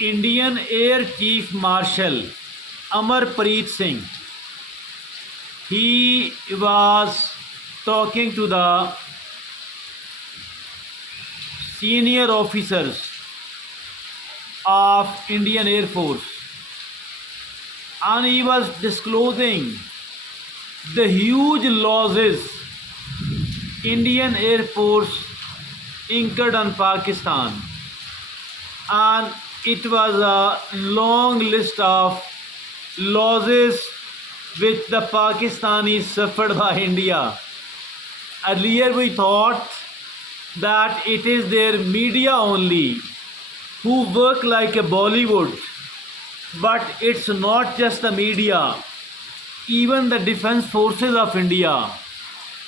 Indian Air Chief Marshal Amarpreet Singh, he was talking to the senior officers of Indian Air Force, and he was disclosing the huge losses Indian Air Force incurred on Pakistan, and it was a long list of losses which the Pakistanis suffered by India. Earlier we thought that it is their media only who work like a Bollywood, but it's not just the media, even the defense forces of India.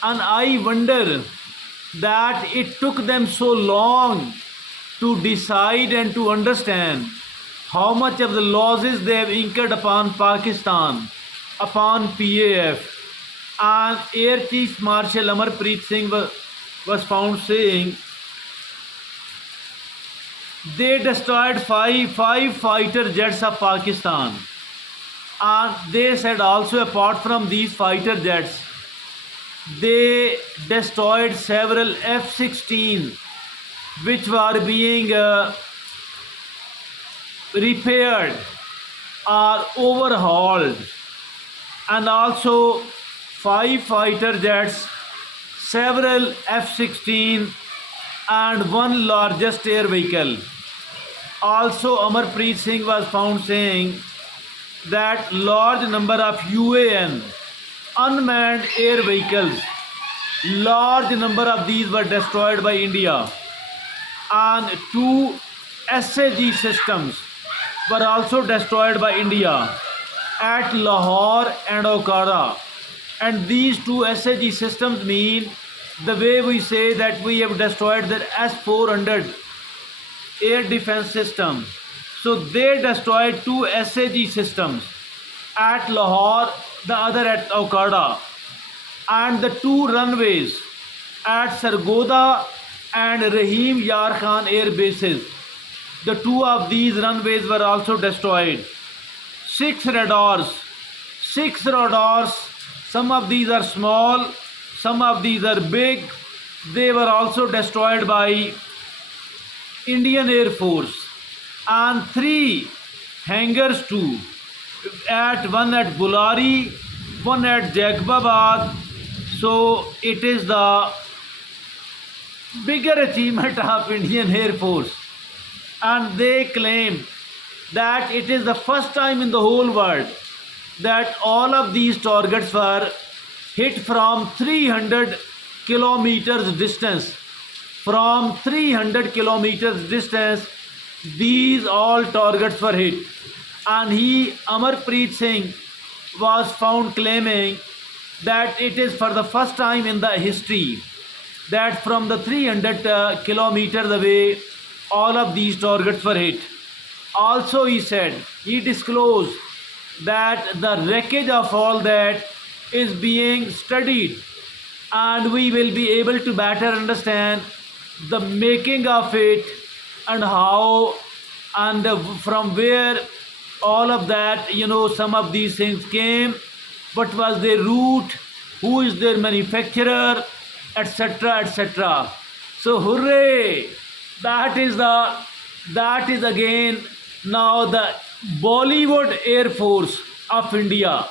And I wonder that it took them so long to decide and to understand how much of the losses they have incurred upon Pakistan, upon PAF. And Air Chief Marshal Amarpreet Singh was found saying they destroyed five fighter jets of Pakistan. And they said also, apart from these fighter jets, they destroyed several F-16 which were being repaired or overhauled, and also 5 fighter jets, several F-16 and one largest air vehicle. Also Amarpreet Singh was found saying that large number of UAN, unmanned air vehicles, large number of these were destroyed by India, and 2 SAG systems were also destroyed by India at Lahore and Okara. And these 2 SAG systems mean the way we say that we have destroyed the S-400 air defense system. So they destroyed 2 SAG systems at Lahore, the other at Okada, and the 2 runways at Sargodha and Rahim Yar Khan air bases. The 2 of these runways were also destroyed. 6 radars, some of these are small, some of these are big. They were also destroyed by Indian Air Force. And 3 hangars too, one at Bulari, one at Jacobabad. So it is the bigger achievement of Indian Air Force, and they claim that it is the first time in the whole world that all of these targets were hit from 300 kilometers distance. From 300 kilometers distance, these all targets were hit. And Amarpreet Singh, was found claiming that it is for the first time in the history that from the 300 kilometers away, all of these targets were hit. Also he disclosed that the wreckage of all that is being studied, and we will be able to better understand the making of it and how and from where all of that, some of these things came, what was their route, who is their manufacturer, etc., etc. So hooray, that is again now the Bollywood Air Force of India.